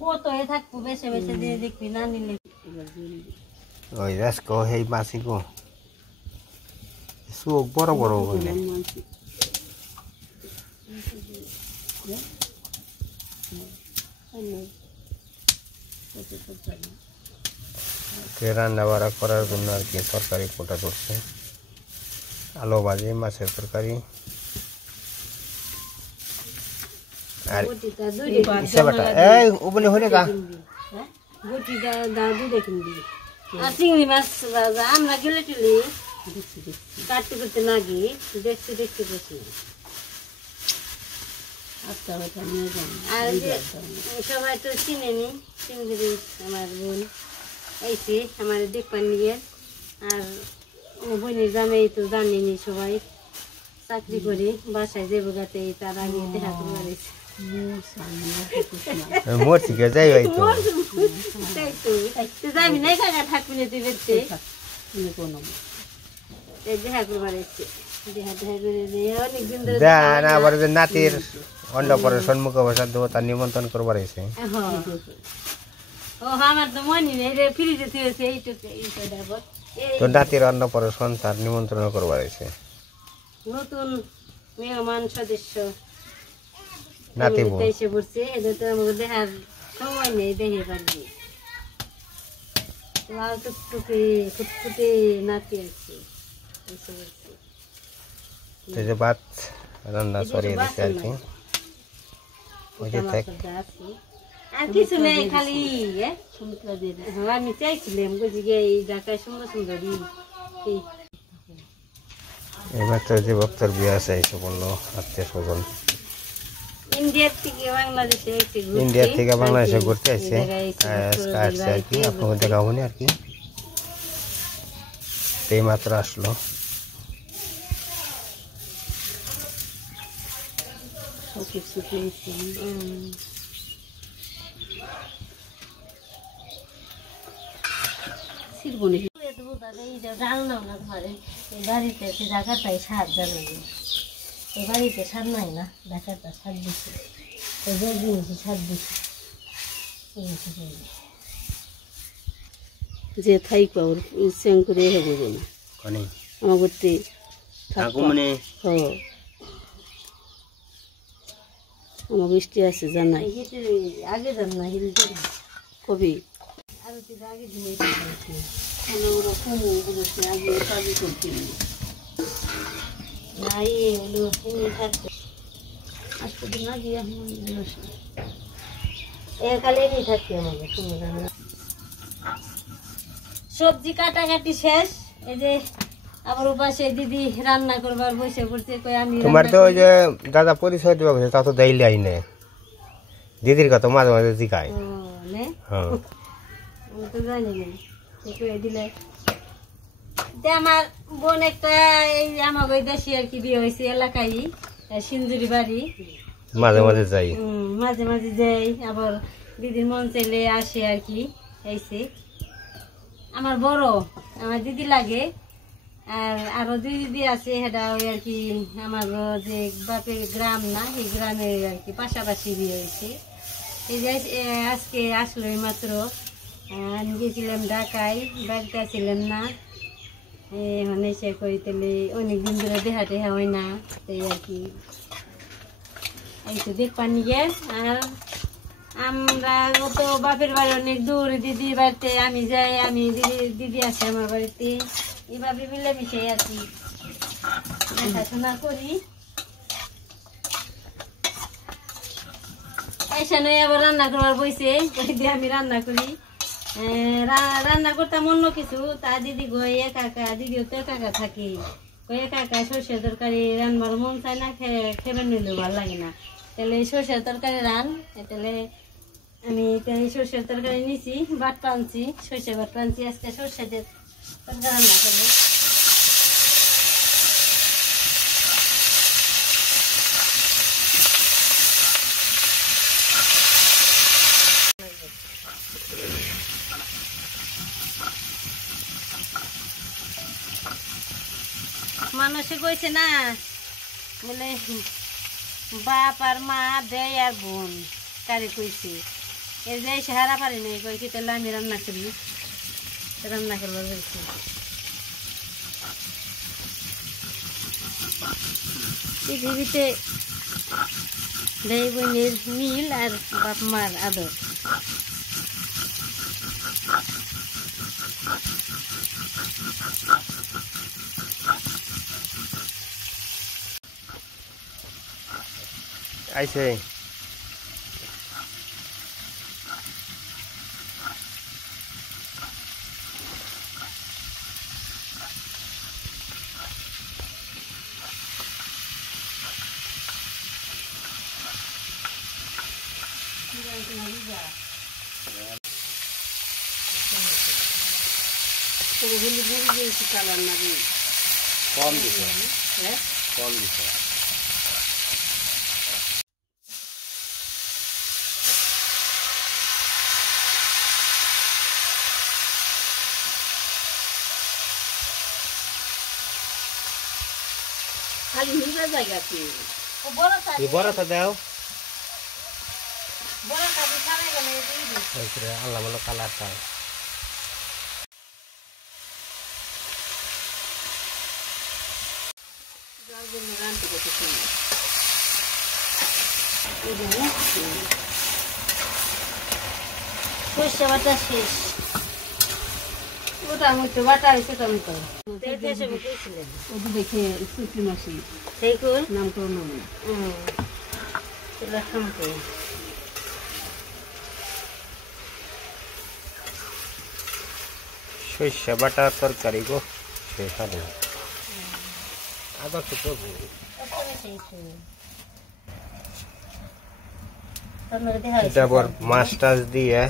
কত এ থাকবো বেশি বেশি দিয়ে দেখবি না নিলে ওই রাস্কো হেই মাছি গো চোখ বড় বড় হইলে রান্না বাড়া করার জন্য আর কি তরকারি কোটা করছে আলু ভাজি মাছের তরকারি আর ইসাবাটা এই ওবনে হইলে গা গুটিটা দাদু দেখুন দিবি আর চিংড়ি মাছ আমরা গেলে টিলি কাটতে করতে লাগি দেখতে দেখতে বসে আর সবাই তো চিনে নি চিংড়ি আমার বোন এইছে আমার দেখবার নিয়ে আর ও বোনের জামাই তো জানেনি সবাই চাকরি করি বাসায় যে বোগাতে তার আগে দেখা করে মরছি কে যাই ভাই তো যাবি নাই কাকা থাকবি না তুই বেরতে দেখা করবার এসছে দেখা দেখা করে অনেকদিন ধরে না আবার যে নাতির অন্নপ্রাশন মুখ অবসর দেবো তার নিমন্ত্রণ করবার এসে ও আমার তো মনে নেই রে ফ্রিজে থুয়েছে এইটুকু এইটা দেখো তো নাতির অন্নপ্রাশন তার নিমন্ত্রণ করবার এসে নতুন মেহমান সদস্য নাতি এসে পড়ছে এদের তো আমাকে দেখার সময় নেই দেখে পারবি লাল টুকটুকে ফুটফুটে নাতি আছে এসে পড়ছে যে ভাত রান্না সরিয়ে দিচ্ছে আর কি ওই যে থাক আর কিছু নেই খালি আমি চাইছিলাম বুঝি গে এই ঢাকায় সুন্দর সুন্দর এবার তো যে ভক্তর বিয়ে আছে এসে বললো আত্মীয় স্বজন ইন্ডিয়ার থেকে বাংলাদেশে ঘুরতে আসছে আসছে আর কি আপনাকে দেখাবো না আর কি এই মাত্র আসলো বাড়িতে ঢাকাটাই সার জানাবে এই বাড়িতে সার নাই না ঢাকাটা সার দিচ্ছে সার দিচ্ছে যে থাই পাওয়ার ইচ্ছেন করে হবো না আমার করতে মানে আমার বৃষ্টি আছে জানাই আগে যান না কবি আর আগে দিয়ে আগে কাজে করতে নাই এগুলো থাকতে আজকে না দিয়ে খালি থাকতে আমাকে সবজি কাটাকাটি শেষ এই যে আবার উপাসে দিদি রান্না করবার বসে পড়ছে কই আমি তোমার তো ওই যে দাদা পরিচয় দেওয়া তা তো দেইলে আইনে দিদির কথা মাঝে মাঝে জিগায় হ্যাঁ তো জানি না দিলে আমার বোন একটা এই আমার ওই দেশি আর কি বিয়ে হয়েছে এলাকায় সিন্দুরি বাড়ি মাঝে মাঝে যাই মাঝে মাঝে যাই আবার দিদির মন চাইলে আসে আর কি এইছে আমার বড় আমার দিদি লাগে আর আরো দুই দিদি আছে সেটা ওই আর কি আমার যে বাপের গ্রাম না সেই গ্রামে আর কি পাশাপাশি বিয়ে হয়েছে এই যে আজকে আসলো মাত্র আমি গেছিলাম ঢাকায় বাড়িতে আসছিলাম না এখন এসে কই তাহলে অনেকদিন ধরে দেখা টেহা হয় না তাই আর কি এই তো দেখবার নিয়ে আর আমরা তো বাপের বাড়ি অনেক দূর দিদির বাড়িতে আমি যাই আমি দিদি আছে আমার বাড়িতে এভাবে মিলেমিশে আছি দেখাশোনা করি এসে নয় আবার রান্না করবার বইছে আমি রান্না করি রান্না করতাম অন্য কিছু তা দিদি গই একা একা দিদিও তো একা একা থাকে একা একা সর্ষের তরকারি রান্নার মন চায় না খেবে নিলেও ভালো লাগে না তাহলে সর্ষের তরকারি রান তাহলে আমি সর্ষের তরকারি নিছি বাট পানছি সর্ষে বাট পানছি আজকে সর্ষে তরকারি রান্না করবো মানুষে কইছে না বলে বাপ আর মা দেয় আর বোন কারে কইছে এই যে সাহারা পারি নাই কই কি তাহলে আমি রান্না করি রান্না করবার বলছি পৃথিবীতে দেয় বোনের মিল আর বাপ মার আদর আইছে কম দিছে কম দিছে খালি নিজের জায়গা কি বড়টা দাও বড় কাজে ছাড়াই গেলে আল্লাহ ভালো কালারটা সর্ষে বাটা শেষ ওটা মতো বাটা হয়েছে টমেটো ওটা দেখে শুকনো মাসি সেই কোন নাম করো নাম খামতো সর্ষে বাটা তরকারি গো সেখানে আবার তো করবো এটা আবার মাছ টাছ দিয়ে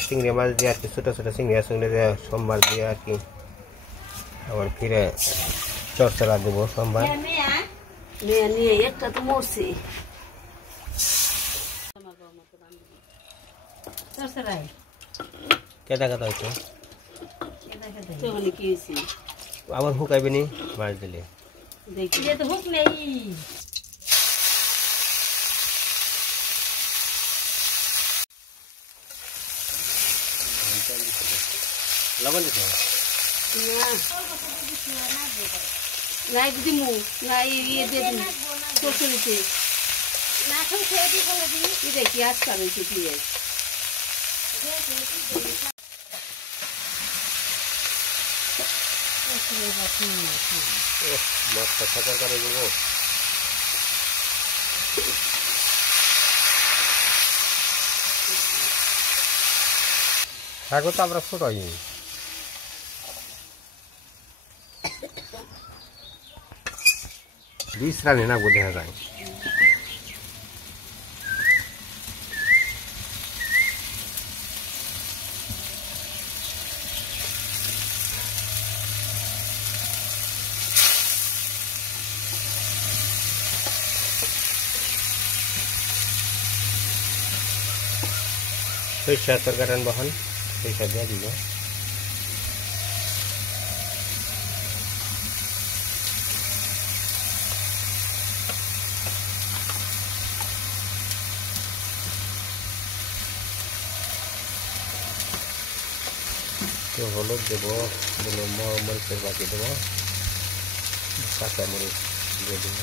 চিংড়ি মাছ দিয়ে আর কি ছোটো ছোটো চিংড়ি সঙ্গে দিয়ে সোমবার দিয়ে আর কি আবার ফিরে চরচড়া দেবো সোমবার নিয়ে একটা তো মরছি কেদা কেদা হইতো কি হয়েছে আবার হুকাইবে নি মাছ দিলে দেখি তো হুক নেই লবণ দিতে নাই দিদি মু নাই ইয়ে দিয়ে দিন কচুরিতে না খাও খেয়ে দিই বলে দিই কি দেখি আজকাল হয়েছে কি মাছটা সাঁতার করে দেবো ঠাকুর তো আমরা ছোট বিশ্রামে না বোঝা যায় সরিষা তরকারি বহন সরিষা দিয়ে দিব তো হলুদ দেবো মরিচের বাকি দেবো কাঁচা মরিচ দিয়ে দেবো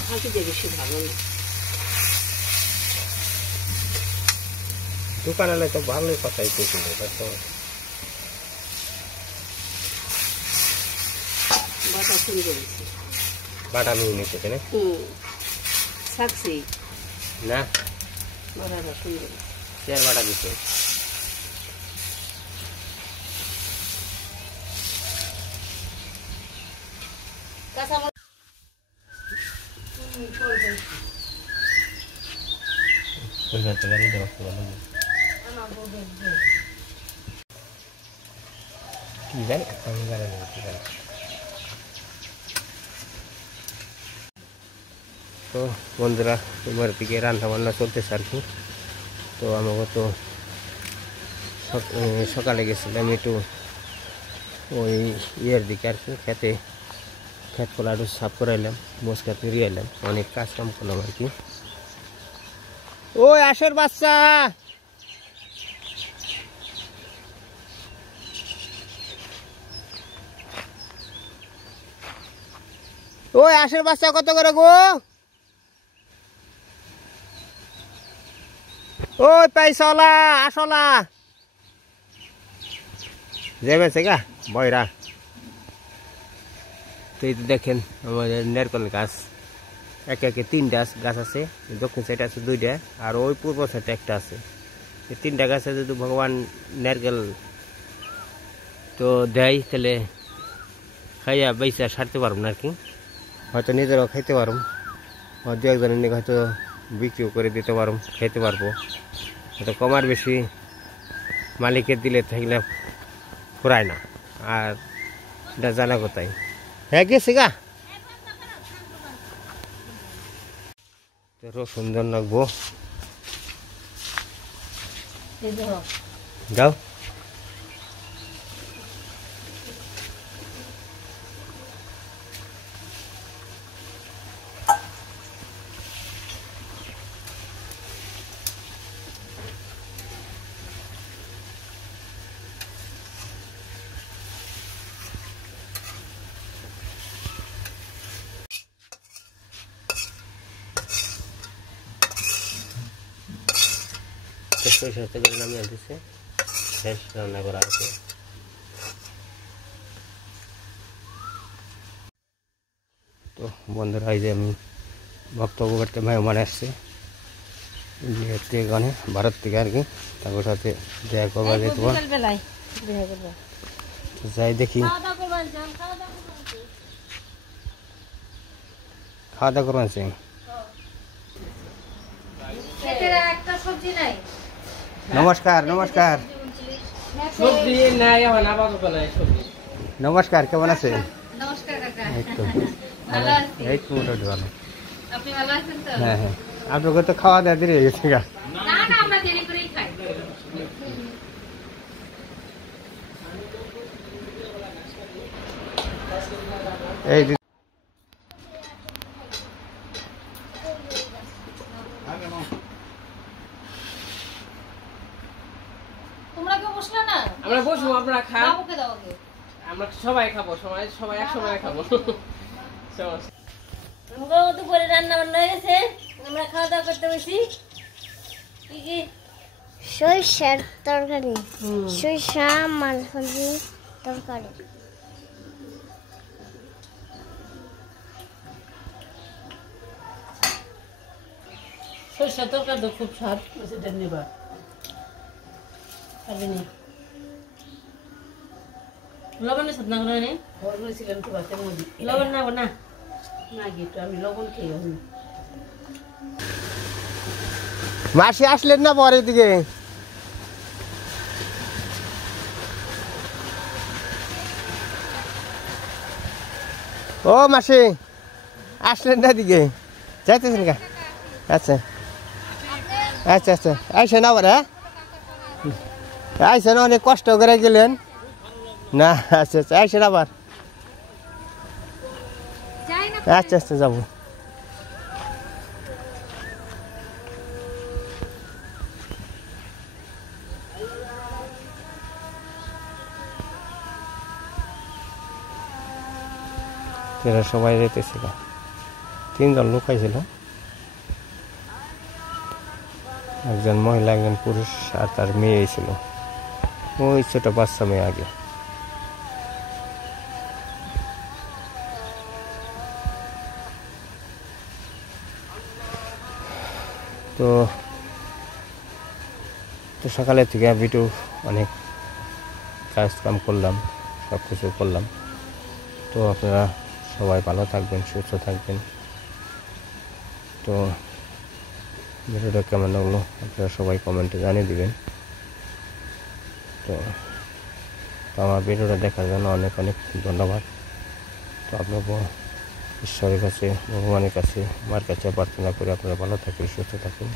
ফাঁকি দিয়ে বেশি ভালো না দোকানে তো ভালোই কথাই পেয়েছিল এটা তো বাটা শুরু করেছি বাটা মিহি নিচ্ছে না শাকছি না বাটাটা শুরু করেছি শেয়ার বাটা দিচ্ছে কি জানি আমি জানি না কি জানি তো বন্ধুরা তোমার দিকে রান্না বান্না চলতেছে আর কি তো আমাকে তো সকালে গেছিলাম একটু ওই ইয়ের দিকে আর কি খেতে ক্ষেত খোলা একটু সাফ করে এলাম, মোষ খেত ফিরিয়ে এলাম, অনেক কাজ কাম করলাম আর কি। ওই আশের বাচ্চা, ওই আশের বাচ্চা কত করে গো? ওই পয়সাওয়ালা আসলা যাবেছে গা বয়রা। তো এই দেখেন আমাদের নারকেল গাছ একে একে 3টা গাছ আছে, দক্ষিণ সাইডে আছে 2টা, আর ওই পূর্ব সাইডে একটা আছে। এই 3টা গাছে যদি ভগবান নারকেল তো দেয় তাহলে খাইয়া বেচা সারতে পারব না আর কি, হয়তো নিজেরাও খাইতে পারব, দু একজনের নিয়ে হয়তো বিক্রিও করে দিতে পারব, খাইতে পারবো। হয়তো কমার বেশি মালিকের দিলে থাকলে ফুরায় না, আর এটা জানা কোথায়। হ্যাঁ গেছি গা, সুন্দর লাগবো যাও। সরিষার তেল নামিয়ে দিচ্ছে, শেষ রান্না করা আছে। তো বন্ধুরা এই যে আমি বক্তব্য করতে মেহমান আসছে গানে ভারত থেকে আর কি, তারপর সাথে দেখা করবা যেতে যাই দেখি। খাওয়া দাওয়া করবেন আছে? নমস্কার নমস্কার নমস্কার, কেমন আছে? এই তো মোটামুটি ভালো। হ্যাঁ হ্যাঁ, আপনাকে তো খাওয়া দাওয়া দেরি হয়ে গেছে গা। এই আমরা বসবো, আপনারা খান, আমরা সবাই খাবো, সবাই একসময় খাবো। দুপুরে রান্না বান্না হয়ে গেছে, আমরা খাওয়া দাওয়া করতে বসি। কি কি? সরিষার তরকারি, সরিষা মাছ ভাজি তরকারি। সরিষার তরকারি তো খুব স্বাদ, ধন্যবাদ। লবণের সাথে না করে লবণ না না আমি লবণ খেয়ে মাসি আসলেন না পরের দিকে? ও মাসি আসলেন না দিকে, যাইতেছেন কা? আচ্ছা আচ্ছা আচ্ছা, আইসেন আবার? হ্যাঁ আইসেন, অনেক কষ্ট করে গেলেন না? আচ্ছা আচ্ছা, আইসেন আবার? আচ্ছা আচ্ছা, যাবো। এরা সবাই যেতেছিল, 3জন লোক আইছিল, একজন মহিলা, একজন পুরুষ, আর তার মেয়ে ছিল, ওই ছোট বাচ্চা মেয়ে আগে। তো সকালে থেকে ভিডিও অনেক কাজ কাম করলাম, সব কিছু করলাম। তো আপনারা সবাই ভালো থাকবেন, সুস্থ থাকবেন। তো ভিডিওটা কেমন লাগলো আপনারা সবাই কমেন্টে জানিয়ে দিবেন। তো আমার ভিডিওটা দেখার জন্য অনেক অনেক ধন্যবাদ। তো আপনাকে ঈশ্বরের কাছে, ভগবানের কাছে, আমার কাছে প্রার্থনা করে আপনারা ভালো থাকুন, সুস্থ থাকুন।